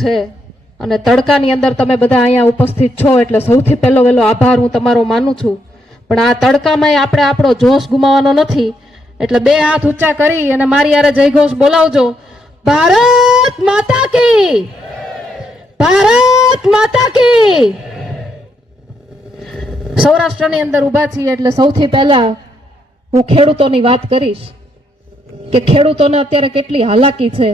છે અને તડકાની અંદર તમે બધા અહીંયા ઉપસ્થિત છો એટલે સૌથી પહેલો વહેલો આભાર હું તમારો માનું છું. પણ આ તડકામાં આપણે આપણો જોશ ગુમાવવાનો નથી એટલે બે હાથ ઊંચા કરી અને મારી યારે જયઘોષ બોલાવજો. ભારત માતા કી, ભારત માતા કી. સૌરાષ્ટ્રની અંદર ઊભા છીએ એટલે સૌથી પહેલા હું ખેડૂતોની વાત કરીશ કે ખેડૂતોને અત્યારે કેટલી હાલાકી છે.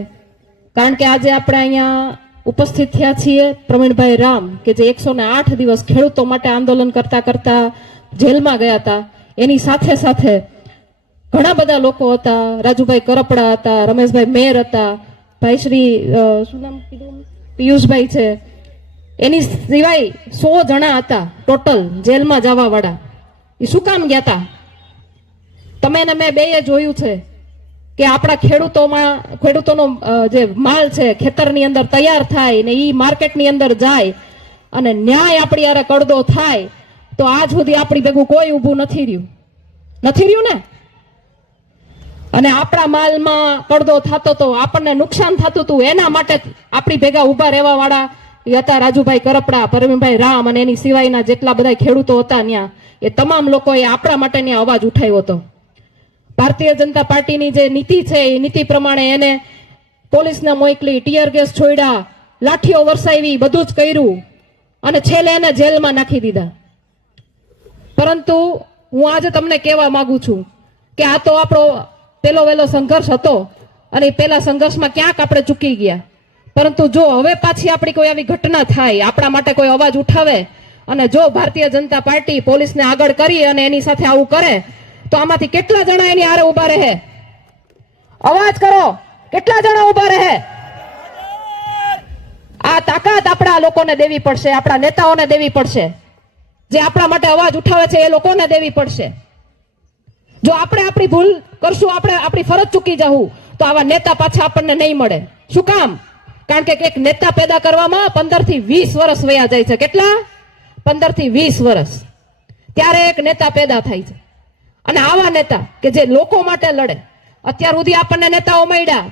કારણ કે આજે આપણે અહીંયા ઉપસ્થિત થયા છીએ પ્રવીણભાઈ રામ કે જે 108 દિવસ ખેડૂતો માટે આંદોલન કરતા કરતા જેલમાં ગયા હતા. એની સાથે સાથે ઘણા બધા લોકો હતા. રાજુભાઈ કરપડા હતા, રમેશભાઈ મેર હતા, ભાઈ શ્રી શું નામ કીધું પિયુષભાઈ છે. એની સિવાય 100 જણા હતા ટોટલ જેલમાં જવા વાળા. એ શું કામ ગયા હતા? તમે ને મેં બેએ જોયું છે કે આપણા ખેડૂતોનો જે માલ છે ખેતરની અંદર તૈયાર થાય ને એ માર્કેટની અંદર જાય અને ન્યાય આપણી યારે કડદો થાય તો આજ સુધી આપણી ભેગું કોઈ ઊભું નથી રહ્યું ને. અને આપણા માલમાં કડદો થતો તો આપણને નુકસાન થતું હતું એના માટે આપણી ભેગા ઊભા રહેવા વાળા એ હતા રાજુભાઈ કરપડા, પરવીનભાઈ રામ અને એની સિવાયના જેટલા બધા ખેડૂતો હતા ત્યાં એ તમામ લોકોએ આપણા માટે ત્યાં અવાજ ઉઠાવ્યો હતો. ભારતીય જનતા પાર્ટીની જે નીતિ છે એ નીતિ પ્રમાણે એને પોલીસને મોકલી, ટીયર ગેસ છોડ્યા, લાઠીઓ વરસાવી, બધું જ કર્યું અને છેલ્લે એને જેલમાં નાખી દીધા. પરંતુ હું આજે તમને કહેવા માંગુ છું કે આ તો આપણો પેલો વહેલો સંઘર્ષ હતો અને પેલા સંઘર્ષમાં ક્યાંક આપણે ચૂકી ગયા. પરંતુ જો હવે પાછી આપણી કોઈ આવી ઘટના થાય, આપણા માટે કોઈ અવાજ ઉઠાવે અને જો ભારતીય જનતા પાર્ટી પોલીસને આગળ કરી અને એની સાથે આવું કરે તો આમાંથી કેટલા જણા એની હારે ઉભા રહે? અવાજ કરો, કેટલા જણા ઉભા રહે? આ તાકાત આપણા લોકોને દેવી પડશે, આપણા નેતાઓને દેવી પડશે. જે આપણા માટે અવાજ ઉઠાવે છે એ લોકોને દેવી પડશે. જો આપણે આપણી ભૂલ કરશું, આપણે આપણી ફરજ ચૂકી જવું તો આવા નેતા પાછા આપણને નહીં મળે. શું કામ? કારણ કે એક નેતા પેદા કરવામાં 15 થી 20 વર્ષ વયા જાય છે. કેટલા? 15 થી 20 વર્ષ. ત્યારે એક નેતા પેદા થાય છે. અને આવા નેતા કે જે લોકો માટે લડે. અત્યાર સુધી આપણને નેતાઓ મળ્યા,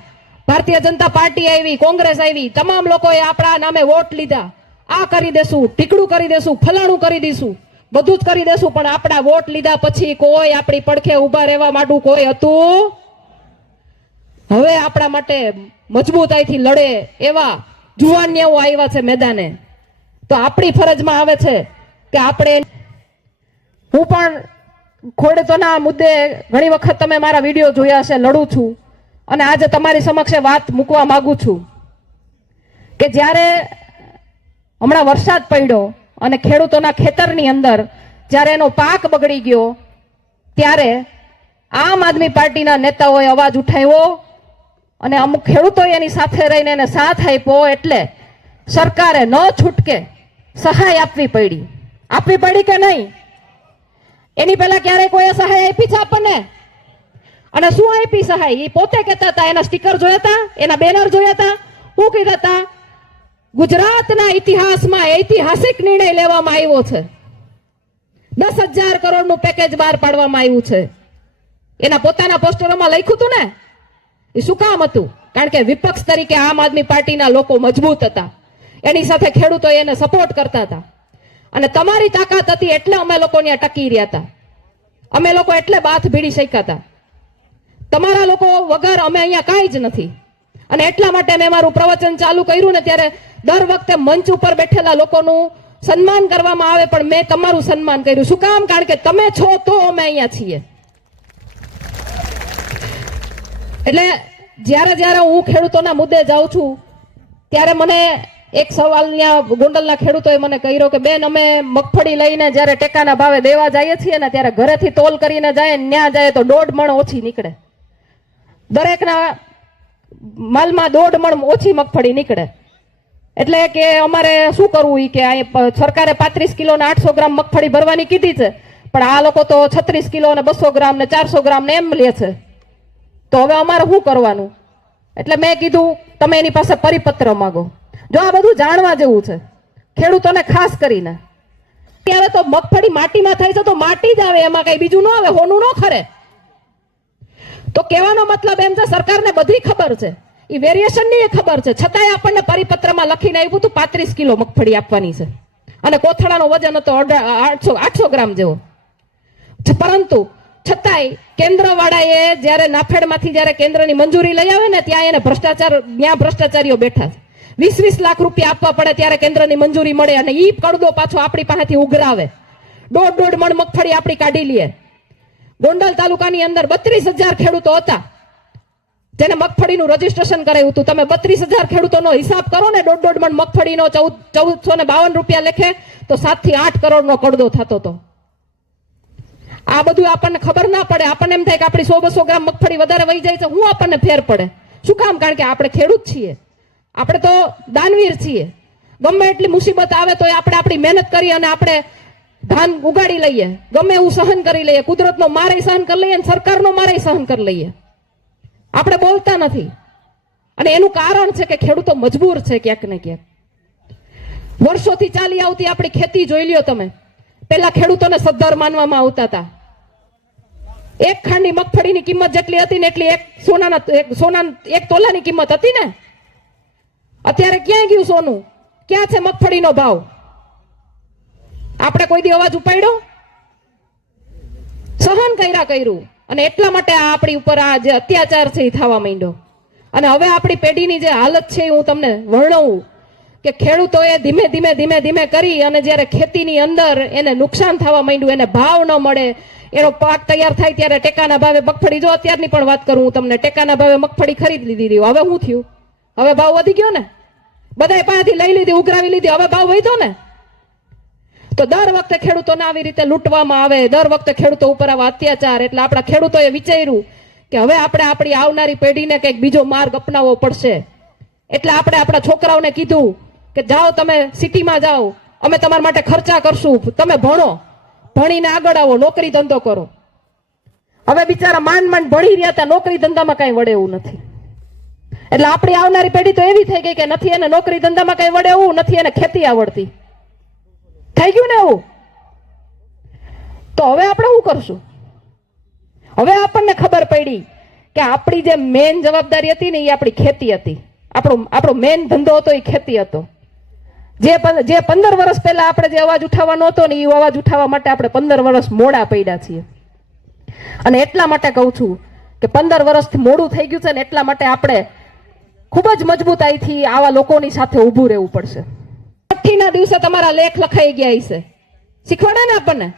ભારતીય જનતા પાર્ટી આવી, કોંગ્રેસ આવી, તમામ લોકોએ આપણા નામે વોટ લીધા. આ કરી દેશું, ટીકડું કરી દેશું, ફલાણું કરી દઈશું, બધું જ કરી દેશું. પણ આપણા વોટ લીધા પછી કોઈ આપણી પડખે ઉભા રહેવા માટે કોઈ હતું. હવે આપણા માટે મજબૂતાઈથી લડે એવા જુવાનિયાઓ આવ્યા છે મેદાને. તો આપણી ફરજમાં આવે છે કે આપણે, હું પણ ખેડૂતોના મુદ્દે ઘણી વખત તમે મારા વિડીયો જોયા છે, લડું છું અને આજે તમારી સમક્ષ વાત મૂકવા માંગુ છું કે જ્યારે હમણાં વરસાદ પડ્યો અને ખેડૂતોના ખેતરની અંદર જ્યારે એનો પાક બગડી ગયો ત્યારે આમ આદમી પાર્ટીના નેતાઓએ અવાજ ઉઠાવ્યો અને અમુક ખેડૂતોએ એની સાથે રહીને એને સાથ આપ્યો. એટલે સરકારે ન છૂટકે સહાય આપવી પડી કે નહીં? એની પહેલા ક્યારે કોઈ સહાય આપી છે આપણને? અને શું આપી સહાય? એ પોતે કહેતા હતા, એના સ્ટીકર જોયા હતા, એના બેનર જોયા હતા. શું કહેતા હતા? ગુજરાતના ઇતિહાસમાં ઐતિહાસિક નિર્ણય લેવામાં આવ્યો છે. 10,000 કરોડનું પેકેજ બહાર પાડવામાં આવ્યું છે. એના પોતાના પોસ્ટરોમાં લખ્યું હતું ને. એ શું કામ હતું? કારણ કે વિપક્ષ તરીકે આમ આદમી પાર્ટીના લોકો મજબૂત હતા, એની સાથે ખેડૂતો એને સપોર્ટ કરતા હતા. અને તમારી તાકાત હતી એટલે અમે લોકો ત્યાં ટકી રહ્યા હતા. અમે લોકો એટલે બાથ ભીડી શક્યા હતા. તમારા લોકો વગર અમે અહીંયા કાંઈ જ નથી. અને એટલા માટે મેં મારું પ્રવચન ચાલુ કર્યું ને ત્યારે દર વખતે મંચ ઉપર બેઠેલા લોકોનું સન્માન કરવામાં આવે, પણ મેં તમારું સન્માન કર્યું. શું કામ? કારણ કે તમે છો તો અમે અહીંયા છીએ. એટલે જ્યારે હું ખેડૂતોના મુદ્દે જાઉં છું ત્યારે મને એક સવાલ ગોંડલના ખેડૂતોએ મને કહ્યો કે બેન, અમે મગફળી લઈને જ્યારે ટેકાના ભાવે દેવા જઈએ છીએ ને ત્યારે ઘરેથી તોલ કરીને જાય, ત્યાં જાય તો 1.5 મણ ઓછી નીકળે. દરેકના માલમાં 1.5 મણ ઓછી મગફળી નીકળે. એટલે કે અમારે શું કરવું? કે સરકારે 35 કિલો ને 800 ગ્રામ મગફળી ભરવાની કીધી છે, પણ આ લોકો તો 36 કિલો ને 200 ગ્રામ ને 400 ગ્રામ ને એમ લે છે. તો હવે અમારે શું કરવાનું? એટલે મેં કીધું તમે એની પાસે પરિપત્ર માંગો. જો આ બધું જાણવા જેવું છે ખેડૂતોને ખાસ કરીને. ત્યારે તો મગફળી માટીમાં થાય છે તો માટી જ આવે, એમાં કઈ બીજું ન આવે, હોનું ન ખરે. તો કહેવાનો મતલબ એમ છે સરકારને બધી ખબર છે, એ વેરિએશન ની ખબર છે, છતાંય આપણને પરિપત્રમાં લખીને આવ્યું હતું 35 કિલો મગફળી આપવાની છે અને કોથળાનો વજન હતો 800 ગ્રામ જેવો. પરંતુ છતાંય કેન્દ્ર વાળાએ જ્યારે નાફેડમાંથી જ્યારે કેન્દ્રની મંજૂરી લઈ આવે ને ત્યાં એને ભ્રષ્ટાચારીઓ બેઠા છે. 20-20 લાખ રૂપિયા આપવા પડે ત્યારે કેન્દ્રની મંજૂરી મળે અને ઈ કડદો પાછો આપણી પાસેથી ઉઘરાવે. 1.5 મણ મગફળી આપણી કાઢી લઈએ. ગોંડલ તાલુકાની અંદર 32,000 ખેડૂતો હતા જેને મગફળીનું રજીસ્ટ્રેશન કરાયું હતું. તમે 32,000 ખેડૂતોનો હિસાબ કરો ને, 1.5 મણ મગફળીનો 1452 રૂપિયા લેખે તો 7 થી 8 કરોડનો કડદો થતો હતો. આ બધું આપણને ખબર ના પડે. આપણને એમ થાય કે આપણી 100-200 ગ્રામ મગફળી વધારે વહી જાય છે, હું આપણને ફેર પડે. શું કામ? કારણ કે આપણે ખેડૂત છીએ, આપણે તો દાનવીર છીએ. ગમે એટલી મુસીબત આવે તો આપણે આપણી મહેનત કરી અને આપણે ધાન ઉગાડી લઈએ, ગમે એવું સહન કરી લઈએ, કુદરતનો મારે સહન કરી લઈએ અને સરકારનો મારે સહન કરી લઈએ. આપણે બોલતા નથી અને એનું કારણ છે કે ખેડૂતો મજબૂર છે ક્યાંક ને ક્યાંક. વર્ષોથી ચાલી આવતી આપણી ખેતી જોઈ લ્યો તમે. પેલા ખેડૂતોને સદ્ધર માનવામાં આવતા હતા. એક ખાંડની મગફળીની કિંમત જેટલી હતી ને એટલી એક તોલાની કિંમત હતી ને. અત્યારે ક્યાં ગયું સોનું? ક્યાં છે મગફળીનો ભાવ? આપણે કોઈ દી અવાજ ઉપાડ્યો? સહન કર્યું અને એટલા માટે આ આપણી ઉપર આ જે અત્યાચાર છે એ થવા માંડ્યો. અને હવે આપણી પેઢીની જે હાલત છે હું તમને વર્ણવું કે ખેડૂતોએ ધીમે ધીમે કરી અને જ્યારે ખેતીની અંદર એને નુકસાન થવા માંડ્યું, એને ભાવ ન મળે, એનો પાક તૈયાર થાય ત્યારે ટેકાના ભાવે મગફળી, જો અત્યારની પણ વાત કરું હું તમને, ટેકાના ભાવે મગફળી ખરીદી લીધી. હવે શું થયું? હવે ભાવ વધી ગયો ને. બધાય પાસેથી લઈ લીધી, ઉઘરાવી લીધી, હવે ભાવ વધ્યો ને. તો દર વખતે ખેડૂતોને આવી રીતે લૂંટવામાં આવે, દર વખતે ખેડૂતો ઉપર આવા અત્યાચાર. એટલે આપણા ખેડૂતોએ વિચાર્યું કે હવે આપણે આપણી આવનારી પેઢીને કંઈક બીજો માર્ગ અપનાવવો પડશે. એટલે આપણે આપણા છોકરાઓને કીધું કે જાઓ તમે સિટીમાં જાઓ, અમે તમારા માટે ખર્ચા કરશું, તમે ભણો, ભણીને આગળ આવો, નોકરી ધંધો કરો. હવે બિચારા માંડ ભણી રહ્યા હતા, નોકરી ધંધામાં કઈ વડે એવું નથી. એટલે આપણી આવનારી પેઢી તો એવી થઈ ગઈ કે નથી એને નોકરી ધંધામાં કઈ વડે એવું નથી, એને ખેતી આવડતી. થઈ ગયું ને એવું. તો હવે આપણે શું કરશું? હવે આપણને ખબર પડી કે આપણી જે મેન જવાબદારી હતી ને એ આપણી ખેતી હતી. આપણો મેન ધંધો હતો એ ખેતી હતો. જે 15 વર્ષ પહેલા આપણે જે અવાજ ઉઠાવવાનો હતો ને એ અવાજ ઉઠાવવા માટે આપણે 15 વર્ષ મોડા પડ્યા છીએ. અને એટલા માટે કહું છું કે 15 વર્ષથી મોડું થઈ ગયું છે ને એટલા માટે આપણે ખૂબ જ મજબૂતાઈથી આવા લોકોની સાથે ઊભું રહેવું પડશે. છઠ્ઠીના દિવસે તમારા લેખ લખાઈ ગયા હશે. શીખવાડે ને આપણને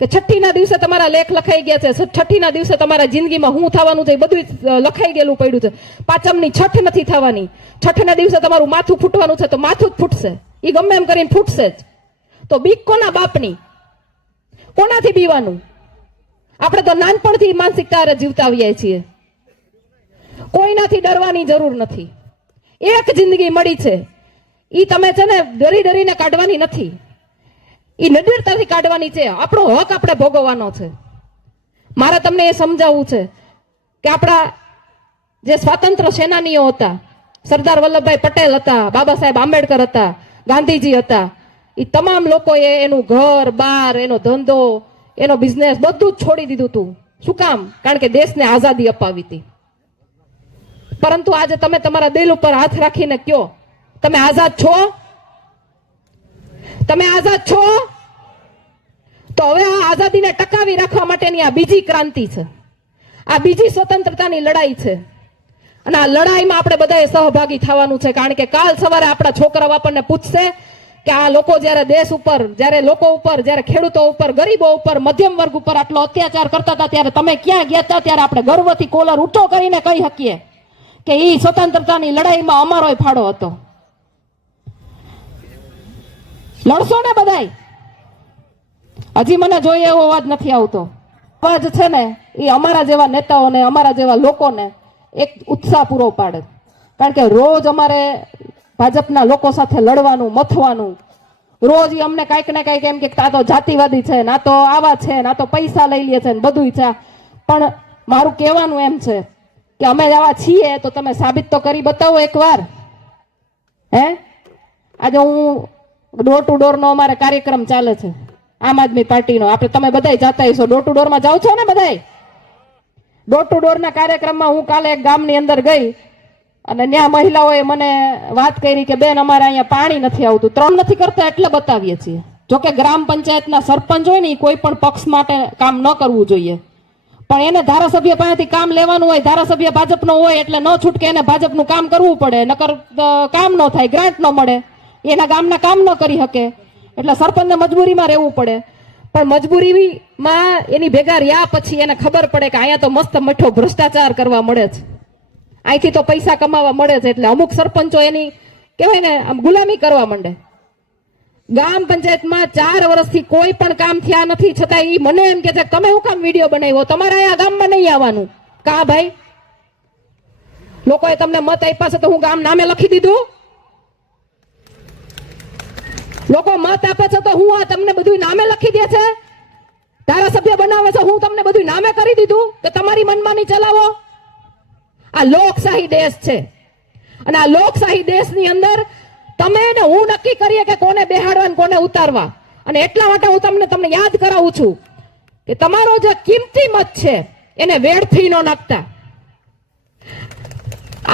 કે છઠ્ઠીના દિવસે તમારા લેખ લખાઈ ગયા છે, છઠ્ઠીના દિવસે તમારા જિંદગીમાં શું થવાનું છે એ બધું લખાઈ ગયેલું પડ્યું છે. પાંચમની છઠ્ઠ નથી થવાની. છઠ્ઠના દિવસે તમારું માથું ફૂટવાનું છે તો માથું જ ફૂટશે, એ ગમે એમ કરીને ફૂટશે જ. તો બીક કોના બાપની? કોનાથી બીવાનું? આપણે તો નાનપણથી માનસિકતા જીવતા આવ્યા છીએ. કોઈનાથી ડરવાની જરૂર નથી. એક જિંદગી મળી છે, ઈ તમે છે ને ડરીને કાઢવાની નથી, ઈ નડીરતાથી કાઢવાની છે. આપણો હક આપણે ભોગવવાનો છે. મારે તમને એ સમજાવવું છે કે આપણા જે સ્વાતંત્ર્ય સેનાનીઓ હતા, સરદાર વલ્લભભાઈ પટેલ હતા, બાબા સાહેબ આંબેડકર હતા, ગાંધીજી હતા, એ તમામ લોકોએ એનું ઘર બાર, એનો ધંધો, એનો બિઝનેસ બધું જ છોડી દીધું હતું. શું કામ? કારણ કે દેશને આઝાદી અપાવી હતી. પરંતુ આજે તમે તમારા દિલ ઉપર હાથ રાખીને કયો, તમે આઝાદ છો? તમે આઝાદ છો? તો હવે આ આઝાદીને ટકાવી રાખવા માટેની આ બીજી ક્રાંતિ છે, આ બીજી સ્વતંત્રતાની લડાઈ છે. અને આ લડાઈમાં આપણે બધાએ સહભાગી થવાનું છે. કારણ કે કાલ સવારે આપણા છોકરાઓ આપણને પૂછશે કે આ લોકો જ્યારે દેશ ઉપર, જ્યારે લોકો ઉપર, જ્યારે ખેડૂતો ઉપર, ગરીબો ઉપર, મધ્યમ વર્ગ ઉપર આટલો અત્યાચાર કરતા હતા ત્યારે તમે ક્યાં ગયા હતા? ત્યારે આપણે ગર્વથી કોલર ઊંચો કરીને કહી શકીએ કે ઈ સ્વતંત્રતાની લડાઈમાં અમારોય ફાળો હતો. લડશો ને બધાય? હજી મને જોઈએ એવો અવાજ નથી આવતો. અવાજ છે ને એ અમારા જેવા નેતાઓને, અમારા જેવા લોકોને એક ઉત્સાહ પૂરો પાડે. કારણ કે રોજ અમારે ભાજપના લોકો સાથે લડવાનું, મથવાનું, રોજ અમને કાંઈક ને કાંઈક એમ કે આ તો જાતિવાદી છે, ના તો આવા છે, ના તો પૈસા લઈ લે છે ને બધું છે. પણ મારું કહેવાનું એમ છે કે અમે આવા છીએ તો તમે સાબિત તો કરી બતાવો એકવાર. આજે હું ડોર ટુ ડોર નો અમારે કાર્યક્રમ ચાલે છે આમ આદમી પાર્ટીનો. આપણે તમે બધાય જાતા હશો, ડોર ટુ ડોર માં જાવ છો ને બધાય? ડોર ટુ ડોર ના કાર્યક્રમમાં હું કાલે એક ગામની અંદર ગઈ અને ત્યાં મહિલાઓએ મને વાત કરી કે બેન અમારે અહીંયા પાણી નથી આવતું. 3 નથી કરતા એટલે બતાવીએ છીએ. જોકે ગ્રામ પંચાયતના સરપંચ હોય ને ઈ કોઈ પણ પક્ષ માટે કામ ન કરવું જોઈએ, પણ એને ધારાસભ્ય પાસેથી કામ લેવાનું હોય, ધારાસભ્ય ભાજપનો હોય એટલે ન છૂટકે એને ભાજપનું કામ કરવું પડે, નકર કામ ન થાય, ગ્રાન્ટ ન મળે, એના ગામના કામ ન કરી શકે, એટલે સરપંચને મજબૂરીમાં રહેવું પડે. પણ મજબૂરીમાં એની ભેગા રહ્યા પછી એને ખબર પડે કે અહીંયા તો મસ્ત મીઠો ભ્રષ્ટાચાર કરવા મળે છે, અહીંથી તો પૈસા કમાવા મળે છે, એટલે અમુક સરપંચો એની કહેવાય ને આમ ગુલામી કરવા માંડે. ગામ પંચાયતમાં 4 વર્ષથી કોઈ પણ કામ થયા નથી, છતાં ઈ મને એમ કે છે તમે શું કામ વિડીયો બનાવ્યો, તમારે આ ગામમાં નહીં આવવાનું. કા ભાઈ, લોકોએ તમને મત આપ્યા છે તો હું ગામ નામે લખી દીધું? લોકો મત આપે છે તો હું આ તમને બધું નામે લખી દે છે? ધારાસભ્ય બનાવે છે હું તમને બધું નામે કરી દીધું કે તમારી મનમાની ચલાવો? આ લોકશાહી દેશ છે, અને આ લોકશાહી દેશની અંદર તમે ને હું નક્કી કરીએ કે કોને બેહાડવા અને કોને ઉતારવા. અને એટલા માટે હું તમને યાદ કરાવું છું કે તમારો જે કિંમતી મત છે એને વેડફી ન નાખતા.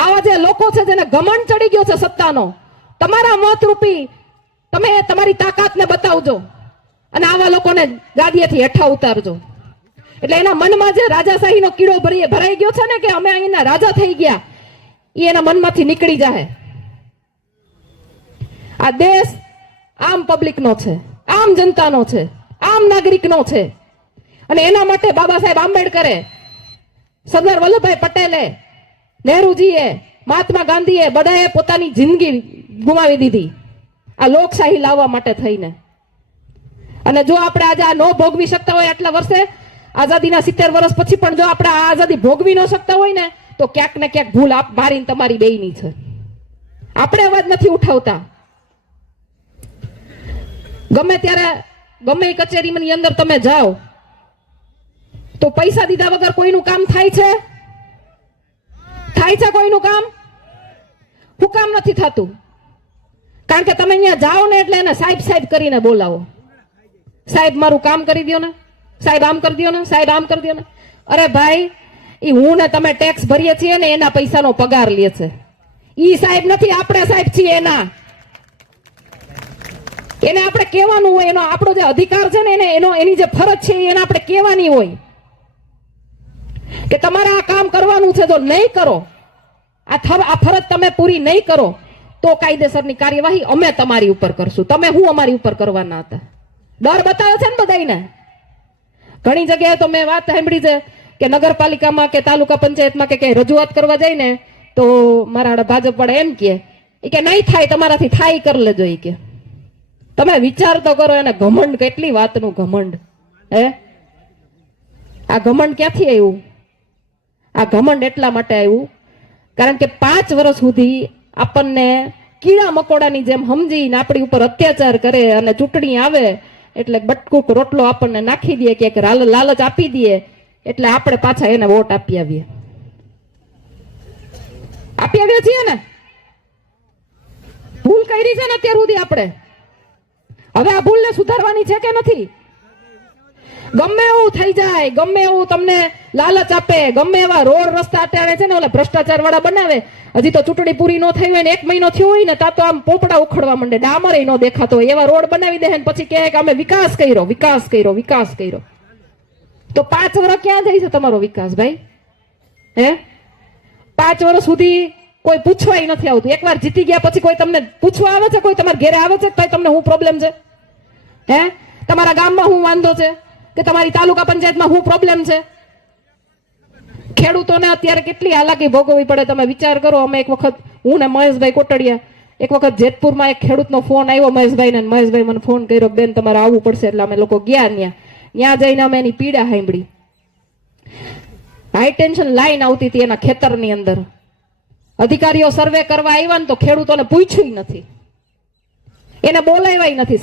આવા જે લોકો છે જેને ઘમંડ ચડી ગયો છે સત્તાનો, તમારા મત રૂપી તમે તમારી તાકાતને બતાવજો અને આવા લોકોને ગાદીએથી હેઠા ઉતારજો. એટલે એના મનમાં જે રાજાશાહીનો કીડો ભરાઈ ગયો છે ને કે અમે અહીંના રાજા થઈ ગયા, એ એના મનમાંથી નીકળી જાય. આ દેશ આમ પબ્લિકનો છે, આમ જનતાનો છે, આમ નાગરિકનો છે. અને એના માટે બાબા સાહેબ આંબેડકરે, સરદાર વલ્લભભાઈ પટેલે, નહેરુજીએ, મહાત્મા ગાંધીએ બધાએ પોતાની જિંદગી ગુમાવી દીધી આ લોકશાહી લાવવા માટે થઈને. અને જો આપણે આજે આ ન ભોગવી શકતા હોય, આટલા વર્ષે આઝાદીના 70 વર્ષ પછી પણ જો આપણે આ આઝાદી ભોગવી ન શકતા હોય ને, તો ક્યાંક ને ક્યાંક ભૂલ મારી તમારી બેયની છે. આપણે અવાજ નથી ઉઠાવતા. ગમે ત્યારે ગમે કચેરીની અંદર તમે જાઓ તો પૈસા દીધા વગર કોઈનું કામ થાય છે? થાય છે કોઈનું કામ? શું કામ નથી થતું? કારણ કે તમે અહીંયા જાઓ ને એટલે એને સાહેબ સાહેબ કરીને બોલાવો. સાહેબ મારું કામ કરી દો ને, સાહેબ આમ કરી દો ને, સાહેબ આમ કરી દો ને. અરે ભાઈ, ઈ હું ને તમે ટેક્સ ભરીએ છીએ ને એના પૈસાનો પગાર લે છે. ઈ સાહેબ નથી, આપણે સાહેબ છીએ એના. એને આપણે કહેવાનું હોય, એનો આપણો જે અધિકાર છે ને એની જે ફરજ છે એને આપણે કહેવાની હોય કે તમારે આ કામ કરવાનું છે. જો નહીં કરો, આ ફરજ તમે પૂરી નહીં કરો તો કાયદેસરની કાર્યવાહી અમે તમારી ઉપર કરશું. તમે હું અમારી ઉપર કરવાના હતા? ડર બતાવ્યો છે ને બધાને. ઘણી જગ્યાએ તો મેં વાત સાંભળી છે કે નગરપાલિકામાં કે તાલુકા પંચાયતમાં કે ક્યાંય રજૂઆત કરવા જાય ને તો મારા ભાજપ વાળા એમ કે નહીં થાય, તમારાથી થાય કરી લેજો. એ કે તમે વિચાર તો કરો, એને ઘમંડ, કેટલી વાતનું ઘમંડ. હે, આ ઘમંડ ક્યાંથી આવ્યું? આ ઘમંડ એટલા માટે આવ્યું કારણ કે 5 વર્ષ સુધી આપણને કીડા મકોડાની જેમ સમજીને આપણી ઉપર અત્યાચાર કરે અને ચૂંટણી આવે એટલે બટકુક રોટલો આપણને નાખી દે, કે લાલચ આપી દે એટલે આપણે પાછા એને વોટ આપી આવીએ છીએ ને. ભૂલ કરી છે ને અત્યાર સુધી આપણે. હવે આ ભૂલને સુધારવાની છે કે નથી? ગમે એવું થઈ જાય, ગમે એવું તમને લાલચ આપે, ગમે એવા રોડ રસ્તા અટાણે છે ને ઓલા ભ્રષ્ટાચાર વાળા બનાવે. હજી તો ચૂંટણી પૂરી ન થઈ હોય ને 1 મહિનો થયો હોય ને તા તો આમ પોપડા ઉખડવા માંડે, ડામર ન દેખાતો હોય, એવા રોડ બનાવી દે ને પછી કહે કે અમે વિકાસ કર્યો, વિકાસ કર્યો, વિકાસ કર્યો. તો 5 વર્ષ ક્યાં જાય છે તમારો વિકાસ ભાઈ? હે, 5 વર્ષ સુધી કોઈ પૂછવાય નથી આવતું. એકવાર જીતી ગયા પછી કોઈ તમને પૂછવા આવે છે? કોઈ તમારા ઘરે આવે છે ભાઈ તમને શું પ્રોબ્લેમ છે? હે, તમારા ગામમાં શું વાંધો છે કે તમારી તાલુકા પંચાયતમાં શું પ્રોબ્લેમ છે? ખેડૂતોને અત્યારે કેટલી હાલાકી ભોગવવી પડે તમે વિચાર કરો. અમે એક વખત, હું ને મહેશભાઈ કોટડિયા, એક વખત જેતપુરમાં એક ખેડૂતનો ફોન આવ્યો મહેશભાઈને, મહેશભાઈ મને ફોન કર્યો બેન તમારે આવવું પડશે. એટલે અમે લોકો ગયા ત્યાં જઈને અમે એની પીડા સાંભળી. હાઈ ટેન્શન લાઈન આવતી હતી એના ખેતરની અંદર. અધિકારીઓ સર્વે કરવા આવ્યા ને તો ખેડૂતોને પૂછ્યું નથી, એને બોલાવ્યા નથી.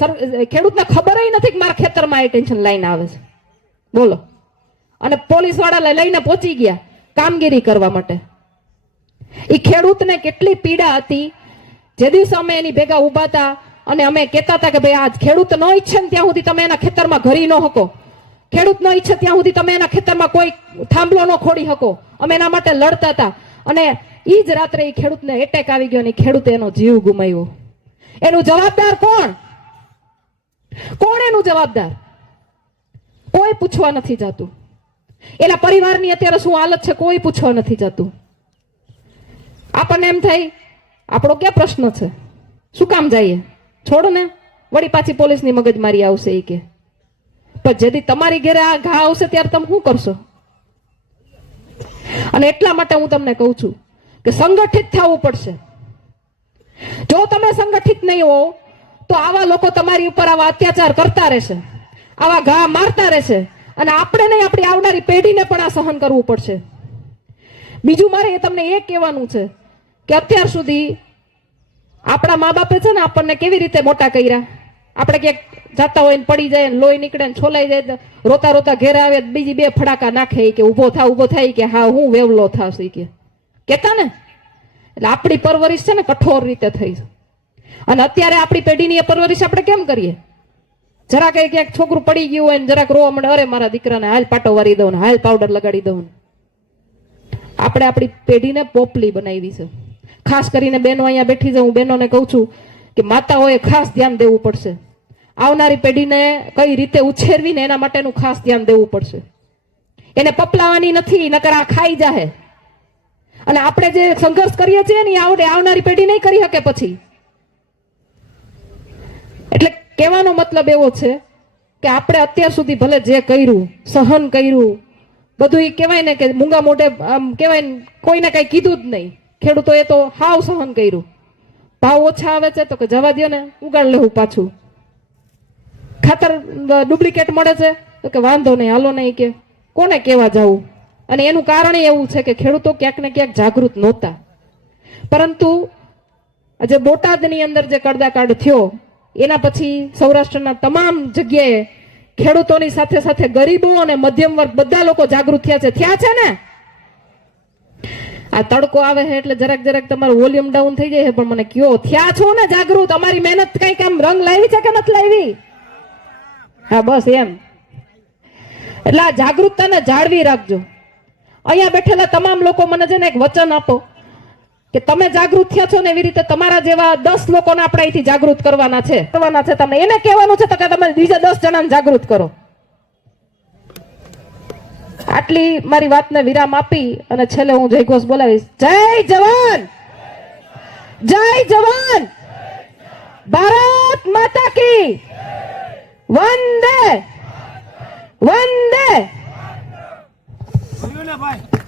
ખેડૂતને ખબર નથી કે મારા ખેતરમાં હાઈ ટેન્શન લાઈન આવે છે. બોલો. અને પોલીસ વાળા લઈને પહોંચી ગયા કામગીરી કરવા માટે. એ ખેડૂતને કેટલી પીડા હતી. જે દિવસે અમે એની ભેગા ઉભા હતા અને અમે કહેતા હતા કે ભાઈ આ ખેડૂત ન ઈચ્છે ને ત્યાં સુધી તમે એના ખેતરમાં ઘરી ન શકો, ખેડૂત ન ઈચ્છે ત્યાં સુધી તમે એના ખેતરમાં કોઈ થાંભલો ન ખોડી શકો. અમે એના માટે લડતા હતા. અને ઈ જ રાત્રે એ ખેડૂતને એટેક આવી ગયો અને ખેડૂતે એનો જીવ ગુમાવ્યો. એનું જવાબદાર કોણ? કોણ એનું જવાબદાર? કોઈ પૂછવા નથી જતું. એના પરિવારની અત્યારે શું હાલત છે કોઈ પૂછવા નથી જતું. આપણને એમ થાય આપણો ક્યાં પ્રશ્ન છે, શું કામ જઈએ, છોડો ને, વળી પાછી પોલીસની મગજમારી આવશે એ કે. પણ જેથી તમારી ઘરે આ ઘા આવશે ત્યારે તમે શું કરશો? અને એટલા માટે હું તમને કહું છું કે સંગઠિત થવું પડશે. જો તમે સંગઠિત નહીં હો તો આવા લોકો તમારી ઉપર આવા અત્યાચાર કરતા રહેશે, આવા ઘા મારતા રહેશે, અને આપણે નહીં આપણી આવનારી પેઢીને પણ આ સહન કરવું પડશે. બીજું મારે તમને એ કહેવાનું છે કે અત્યાર સુધી આપણા મા બાપે છે ને આપણને કેવી રીતે મોટા કર્યા. આપણે ક્યાંક જાતા હોય ને પડી જાય, લોહી નીકળે ને છોલાઈ જાય, રોતા રોતા ઘેરે આવે, બીજી બે ફડાકા નાખે કે ઊભો થાય કે હા હું વેવલો થાશ કે કેતા ને. એટલે આપણી પરવરિશ છે ને કઠોર રીતે થઈ. અને અત્યારે આપણી પેઢીની પરવરિશ આપણે કેમ કરીએ? જરા કઈ ક્યાંક છોકરું પડી ગયું હોય ને જરાક રોવા મળે, અરે મારા દીકરાને હાલ પાટો વારી દઉં ને હાલ પાવડર લગાડી દઉં. આપણે આપણી પેઢીને પોપલી બનાવી છે. ખાસ કરીને બહેનો અહીંયા બેઠી છે, હું બહેનોને કહું છું કે માતાઓએ ખાસ ધ્યાન દેવું પડશે. આવનારી પેઢીને કઈ રીતે ઉછેરવીને એના માટેનું ખાસ ધ્યાન દેવું પડશે. એને પપલાવાની નથી, નકર આ ખાઈ જાહે. અને આપણે જે સંઘર્ષ કરીએ છીએ ને આવનારી પેઢી નહીં કરી શકે પછી. એટલે કહેવાનો મતલબ એવો છે કે આપણે અત્યાર સુધી ભલે જે કર્યું, સહન કર્યું, બધું એ કહેવાય ને કે મૂંગા મોઢે આમ કહેવાય ને, કોઈને કઈ કીધું જ નહીં. ખેડૂતોએ તો હાવ સહન કર્યું. ભાવ ઓછા આવે છે તો કે જવા દો ને, ઉગાડ લેવું પાછું. ખાતર ડુપ્લિકેટ મળે છે તો કે વાંધો નહીં, હાલો નહીં, કે કોને કહેવા જવું. અને એનું કારણ એવું છે કે ખેડૂતો ક્યાંક ને ક્યાંક જાગૃત નહોતા. પરંતુ આજે બોટાદની અંદર જે કડદાકાંડ થયો એના પછી સૌરાષ્ટ્રના તમામ જગ્યાએ ખેડૂતોની સાથે સાથે ગરીબો અને મધ્યમ વર્ગ બધા લોકો જાગૃત થયા છે ને. આ તડકો આવે છે એટલે જરાક જરાક તમારું વોલ્યુમ ડાઉન થઈ જાય છે, પણ મને કયો થયા છો ને જાગૃત? અમારી મહેનત કઈક આમ રંગ લાવી છે કે નથી લાવી? હા બસ એમ. એટલે આ જાગૃતતાને જાળવી રાખજો. અહીંયા બેઠેલા તમામ લોકો મને છે ને એક વચન આપો કે તમે જાગૃત થયા છો ને એવી રીતે તમારા જેવા 10 લોકોને આપણે અહીંથી જાગૃત કરવાના છે. તમને એને કહેવાનું છે તો કે તમે બીજા 10 જણાને જાગૃત કરો. આટલી મારી વાતને વિરામ આપી અને છેલ્લે હું જયઘોષ બોલાવીશ. જય જવાન, જય જવાન, ભારત માતા કી વંદે વંદે. ભાઈ